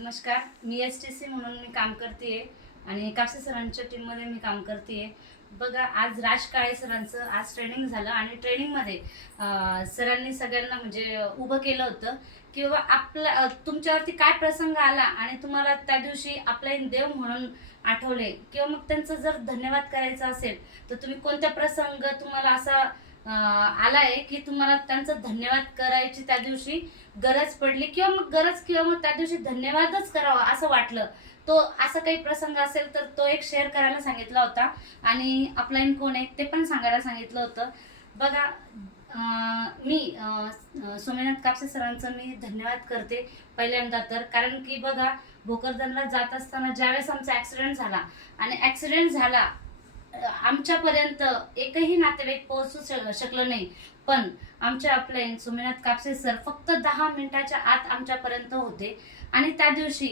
नमस्कार, मी STC म्हणून मी काम करते आणि कापसे सरांच्या टीममध्ये मी काम करते. बघा, आज राज काळे सरांचं आज ट्रेनिंग झालं आणि ट्रेनिंगमध्ये सरांनी सगळ्यांना म्हणजे उभं केलं होतं की बाबा आपला तुमच्यावरती काय प्रसंग आला आणि तुम्हाला त्या दिवशी आपले देव म्हणून आठवले किंवा मग त्यांचं जर धन्यवाद करायचा असेल तर तुम्ही कोणत्या प्रसंग तुम्हाला असा आलाय की तुम्हाला त्यांचं धन्यवाद करायची त्या दिवशी गरज पडली किंवा मग त्या दिवशी धन्यवादच करावा असं वाटलं, तो असा काही प्रसंग असेल तर तो एक शेअर करायला सांगितला होता आणि अपलाईन कोण आहे ते पण सांगायला सांगितलं होतं. बघा, मी सोमनाथ कापसे सरांचं मी धन्यवाद करते पहिल्यांदा तर, कारण की बघा, भोकरदनला जात असताना ज्यावेळेस आमचा ॲक्सिडेंट झाला आणि ॲक्सिडेंट झाला आमच्यापर्यंत एकही नातेवाईक पोहोचू शकलं नाही, पण आमचे अपलाईन सोमनाथ कापसे सर फक्त 10 मिनिटाच्या आत आमच्यापर्यंत होते आणि त्या दिवशी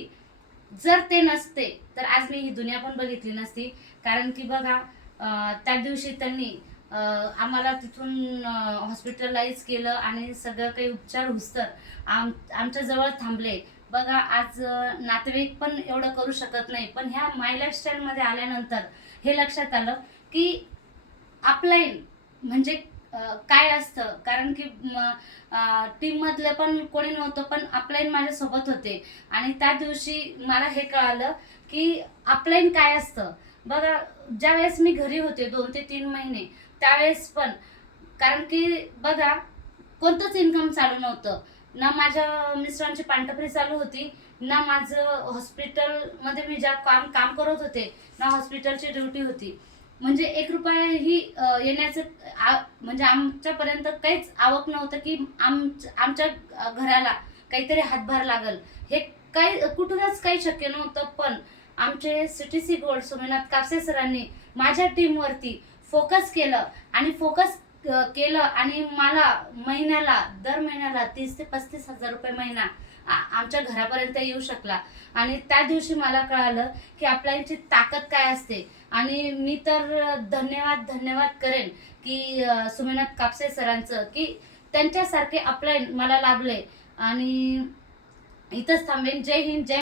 जर ते नसते तर आज मी ही दुनिया पण बघितली नसती. कारण की बघा, त्या दिवशी त्यांनी आम्हाला तिथून हॉस्पिटलाइज केलं आणि सगळं काही उपचार होईस्तर आमच्या जवळ थांबले. बघा, आज नातेवाईक पण एवढं करू शकत नाही, पण ह्या माय लाईफस्टाईलमध्ये आल्यानंतर हे लक्षात आलं की अपलाईन म्हणजे काय असतं. कारण की टीममधलं पण कोणी नव्हतं, पण अपलाईन माझ्यासोबत होते आणि त्या दिवशी मला हे कळालं की अपलाईन काय असतं. बघा, ज्यावेळेस मी घरी होते 2 ते 3 महिने त्यावेळेस पण, कारण की बघा, कोणतंच इन्कम चालू नव्हतं, ना माझ्या मिस्टरांची पानटपरी चालू होती, ना माझं हॉस्पिटलमध्ये मी ज्या काम करत होते ना हॉस्पिटलची ड्युटी होती. म्हणजे ₹1ही येण्याचं म्हणजे आमच्यापर्यंत काहीच आवक नव्हतं की आमच्या घराला काहीतरी हातभार लागल, हे काही कुठूनच काही शक्य नव्हतं. पण आमचे CTC गोल्ड सोमनाथ कापसे सरांनी माझ्या टीमवरती फोकस केलं आणि केलं आणि मला दर महिन्याला 30 ते 35 हजार रुपये महिना आमच्या घरापर्यंत येऊ शकला. आणि त्या दिवशी मला कळालं की आपल्याची ताकद काय असते. आणि मी तर धन्यवाद करेन की सोमनाथ कापसे सरांचं, की त्यांच्यासारखे अपलाईन मला लाभले. आणि इथंच थांबेन. जय हिंद, जय